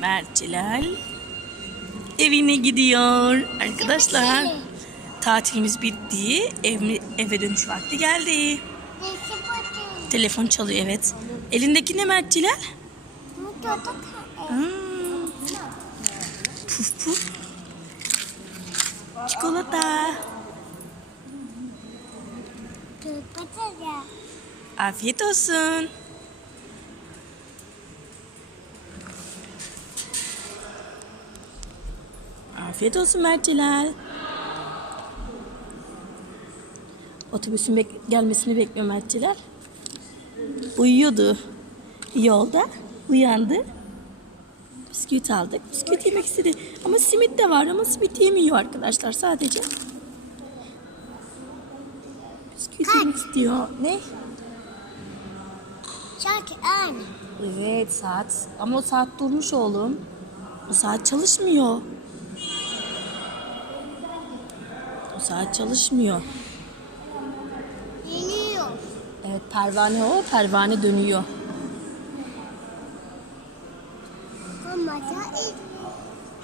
Mert Celal evine gidiyor. Arkadaşlar tatilimiz bitti. Ev, eve dönüş vakti geldi. Telefon çalıyor evet. Elindeki ne Mert Celal? Hmm. Puf puf. Çikolata. Afiyet olsun. Afiyet olsun Mert Celal. Otobüsün bek- gelmesini bekliyor Mert Celal. Uyuyordu yolda. Uyandı. Bisküvit aldık. Bisküvit yemek istedi. Ama simit de var ama simit yemiyor arkadaşlar sadece. Bisküvit yemek istiyor. Ne? Evet saat. Ama o saat durmuş oğlum. O saat çalışmıyor. Saat çalışmıyor. Evet pervane o. Pervane dönüyor.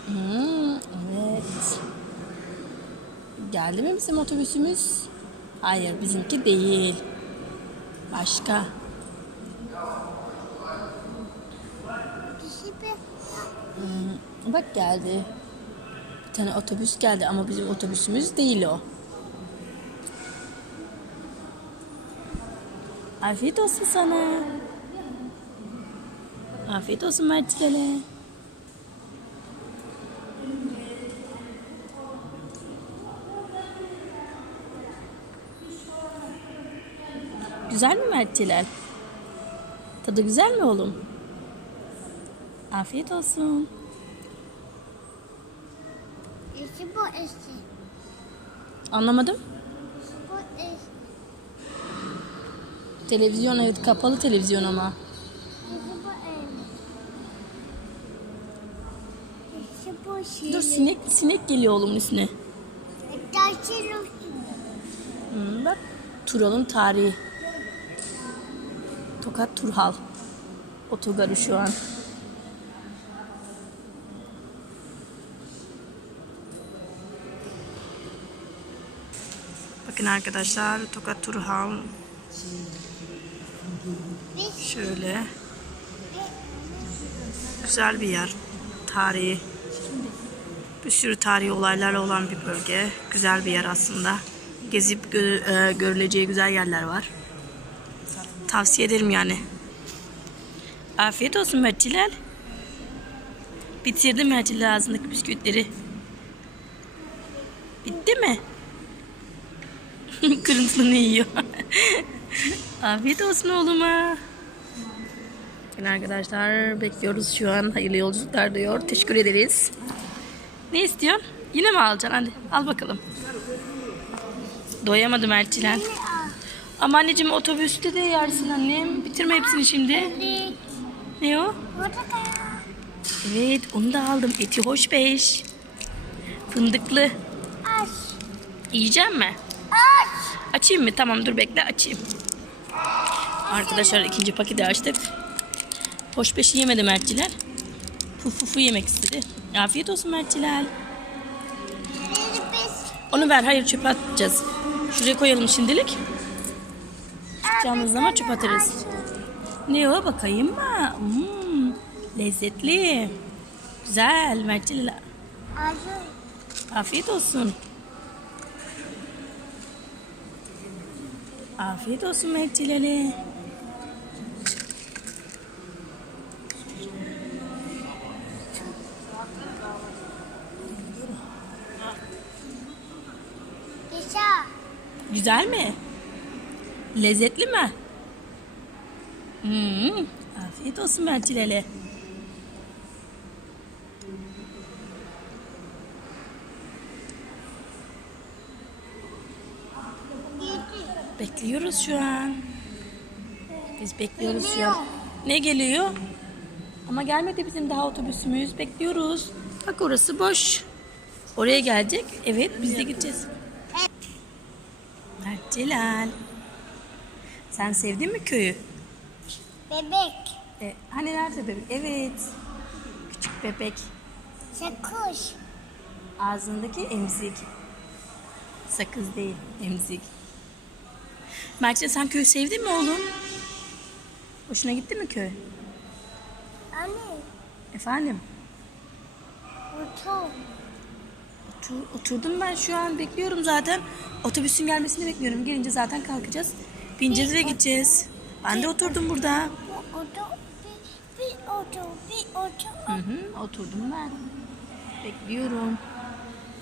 Hmm, evet. Geldi mi bizim otobüsümüz? Hayır bizimki değil. Başka. Bak geldi. Tane otobüs geldi ama bizim otobüsümüz değil o. Afiyet olsun sana. Afiyet olsun Mert'lere. Güzel mi Mertçeler? Tadı güzel mi oğlum? Afiyet olsun. Anlamadım. Televizyon evet kapalı televizyon ama. Dur sinek sinek geliyor oğlumun üstüne. Hmm, bak Tural'ın tarihi. Tokat Turhal. Otogarı şu an. Bakın arkadaşlar Tokat Turhal. Şöyle. Güzel bir yer. Tarihi. Bir sürü tarihi olaylarla olan bir bölge. Güzel bir yer aslında. Gezip gö- e, görüleceği güzel yerler var. Tavsiye ederim yani. Afiyet olsun Mertilal. Bitirdi Mertilal ağzındaki bisküvitleri. Bitti mi? Kırıntılını yiyor. Afiyet olsun oğluma. Yine arkadaşlar bekliyoruz şu an. Hayırlı yolculuklar diyor. Teşekkür ederiz. Ne istiyorsun? Yine mi alacaksın? Hadi al bakalım. Doyamadım Erçilen. Ama anneciğim otobüste de yersin annem. Bitirme hepsini şimdi. Ne o? Evet onu da aldım. Eti hoş beş. Fındıklı. Yiyecek mi? Açayım mı? Tamam dur bekle açayım. Arkadaşlar ikinci paketi açtık. Hoş beşi yemedi Mertçiler. Puf pufu yemek istedi. Afiyet olsun Mertçiler. Onu ver. Hayır çöpe atacağız. Şuraya koyalım şimdilik. Çıkacağımız zaman çöpe atarız. Ne o bakayım mı? Hmm, lezzetli. Güzel Mertçiler. Afiyet olsun. Afiyet olsun Mertçileri. Güzel mi? Lezzetli mi? Hmm, afiyet olsun Mertçileri. Bekliyoruz şu an. Biz bekliyoruz şu an. Ne geliyor? Ama gelmedi bizim daha otobüsümüz. Bekliyoruz. Bak orası boş. Oraya gelecek. Evet biz de gideceğiz. Mert Celal. Sen sevdin mi köyü? Bebek. E, hani nerede bebek? Evet. Küçük bebek. Sakış. Ağzındaki emzik. Sakız değil, emzik. Mert'e sen köyü sevdin mi oğlum? Hoşuna gitti mi köy? Anne. Efendim? Otur. Otur- oturdum ben şu an bekliyorum zaten. Otobüsün gelmesini bekliyorum. Gelince zaten kalkacağız. Bineceğiz ve gideceğiz. Ben de oturdum burada. Otur. Bir, otur. Bir otur. Hı hı, oturdum ben. Bekliyorum.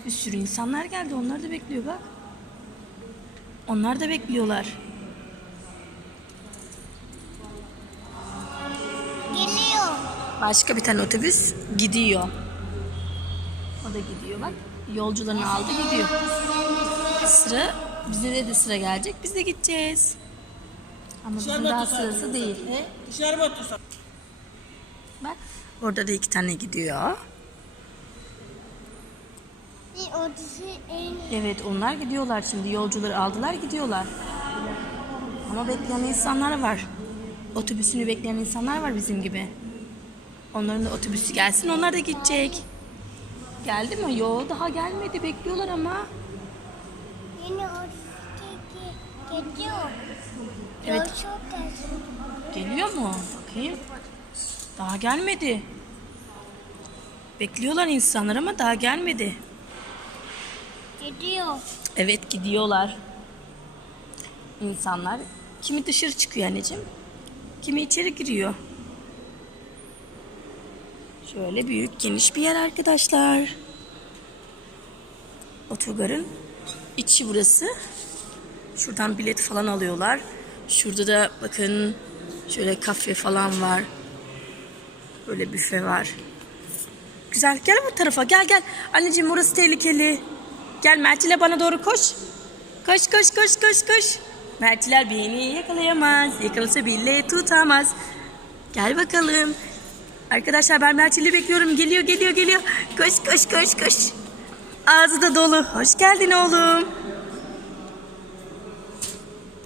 Bir sürü insanlar geldi. Onlar da bekliyor bak. Onlar da bekliyorlar. Geliyor. Başka bir tane otobüs gidiyor. O da gidiyor bak. Yolcularını aldı gidiyor. Sıra bize de, de sıra gelecek. Biz de gideceğiz. Ama bizim daha sırası değil. Dışarı mı otursan? Bak orada da iki tane gidiyor. Evet onlar gidiyorlar şimdi. Yolcuları aldılar gidiyorlar. Ama bekleyen insanlar var. Otobüsünü bekleyen insanlar var bizim gibi. Onların da otobüsü gelsin onlar da gidecek. Geldi mi? Yo daha gelmedi. Bekliyorlar ama. yeni geliyor. Evet. Geliyor mu? Bakayım. Daha gelmedi. Bekliyorlar insanlar ama daha gelmedi. Gidiyor. Evet gidiyorlar. İnsanlar kimi dışarı çıkıyor anneciğim. Kimi içeri giriyor. Şöyle büyük geniş bir yer arkadaşlar. Otogarın içi burası. Şuradan bilet falan alıyorlar. Şurada da bakın şöyle kafe falan var. Böyle büfe var. Güzel gel bu tarafa gel gel. Anneciğim orası tehlikeli. Gel Mert'ile bana doğru koş. Koş koş koş koş koş. Mert'ler beni yakalayamaz. Yakalasa bile tutamaz. Gel bakalım. Arkadaşlar ben Mert'ili bekliyorum. Geliyor geliyor geliyor. Koş koş koş koş. Ağzı da dolu. Hoş geldin oğlum.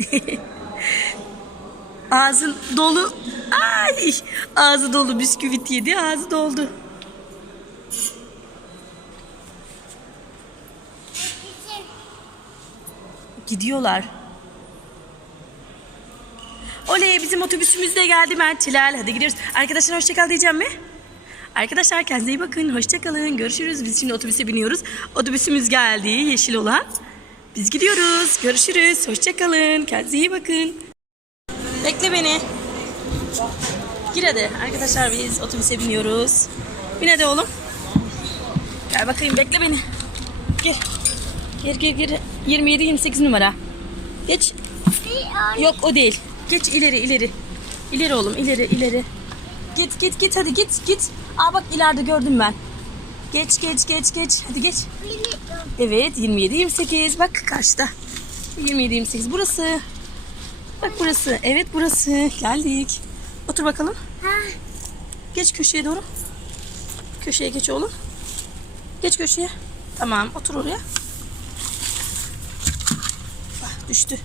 Ağzın dolu. Ay, ağzı dolu bisküvit yedi. Ağzı doldu. Gidiyorlar. Oley bizim otobüsümüz de geldi Mertçiler. Hadi gidiyoruz. Arkadaşlar hoşçakal diyeceğim mi? Arkadaşlar kendinize iyi bakın. Hoşçakalın. Görüşürüz. Biz şimdi otobüse biniyoruz. Otobüsümüz geldi. Yeşil olan. Biz gidiyoruz. Görüşürüz. Hoşçakalın. Kendinize iyi bakın. Bekle beni. Gir hadi. Arkadaşlar biz otobüse biniyoruz. Bin hadi oğlum. Gel bakayım bekle beni. Gir. Gir gir gir. 27-28 numara. Geç. Yok o değil. Geç ileri ileri. İleri oğlum ileri ileri. Git git git hadi git git. Aa bak ileride gördüm ben. Geç geç geç geç. Hadi geç. Evet 27-28 bak karşıda. 27-28 burası. Bak burası. Evet burası. Geldik. Otur bakalım. Geç köşeye doğru. Köşeye geç oğlum. Geç köşeye. Tamam otur oraya. Düştü.